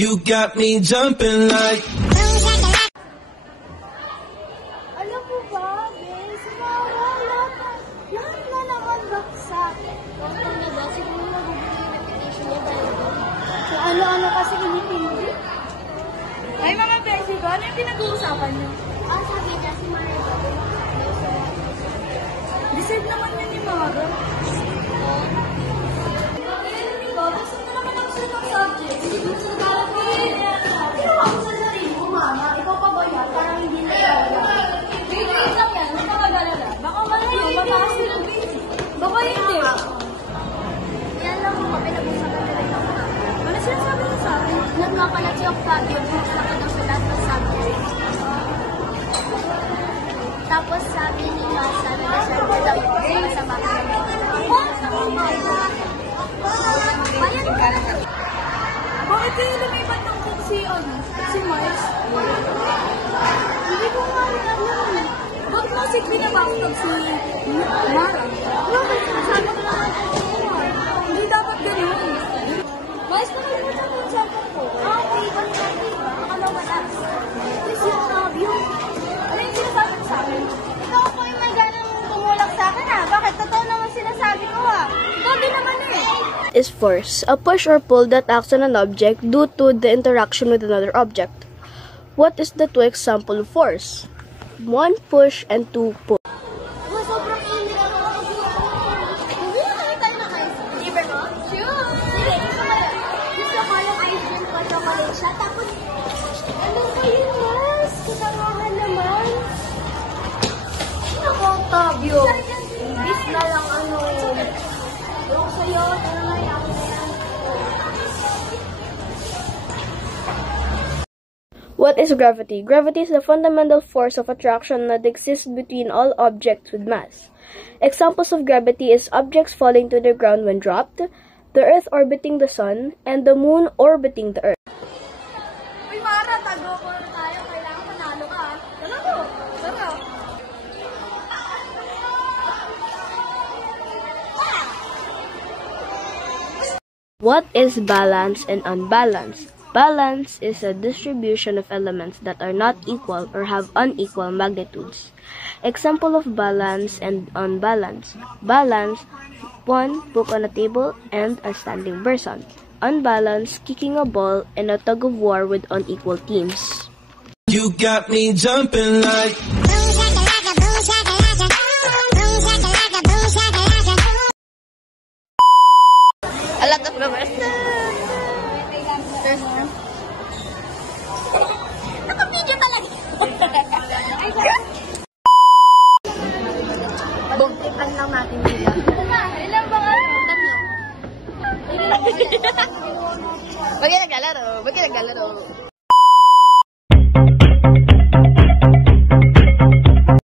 You got me jumping like. Alam mo ba, guys, lahat na naman baksak. Bakit na ba? Siguro magbibigay yung reputation niya dahil so ano-ano kasi inipindi. Ay, mga Bessie ba? Ano yung pinag-uusapan niyo? Sabi niya si Maria. Decide naman yun ni Mara. Gusto mo naman ako sa itong subject. Hindi ko sa nagalang ko yun. Pero ako sa sarili mo, Mama. Ikaw pa ba yan? Parang hindi na yan. Wait lang yan. Hindi ka mag-alala. Baka malayo. Mapakasi ng busy. Baka hindi. Yan lang mo. Pinag-usapan na rin ako. Ano sinasabi mo sa akin? Nagkakalat si Octavio kung saka daw sa lahat ng subject. Tapos sabi ni Masa na nasyado daw yung masama ka naman. Bayan ka na. Bakit kayo lumipat ng kung si Mars? Hindi ko nga alam. Bakit mo si Queen nabaktag si Mara? Bakit? Sabi ko naman hindi dapat ganyan. Mars, nakalimutan mo yung cellphone ko. Okay. Ano ba tapos? Please, yung ano yung sinasabi mo sa akin? Ikaw po yung may ganang tumulak sa akin Bakit? Totoo naman sinasabi ko Ikaw din naman Is force, a push or pull that acts on an object due to the interaction with another object. What is the two example of force? 1 push and 2 pull. Sobrang init Hindi na kami tayo ng ice cream. Libre mo? Sure! Sige, gusto ko yung ice cream ko, chocolate siya. Tapos, ano ko yun, Mas? Katangahan naman. Ako, Octavio. Bis na lang yung sa'yo, What is gravity? Gravity is the fundamental force of attraction that exists between all objects with mass. Examples of gravity is objects falling to the ground when dropped, the Earth orbiting the Sun, and the Moon orbiting the Earth. Uy, Mara, tago ko na tayo. Kailangan manalo ka. Tara. What is balance and unbalance? Balance is a distribution of elements that are not equal or have unequal magnitudes. Example of balance and unbalance. Balance, 1 book on a table and a standing person. Unbalance, kicking a ball and a tug of war with unequal teams. You got me jumping like. A lot of numbers. Naka-video talaga. Bugtikan lang natin dito. Ilan ba nga? Bagay naglalaro.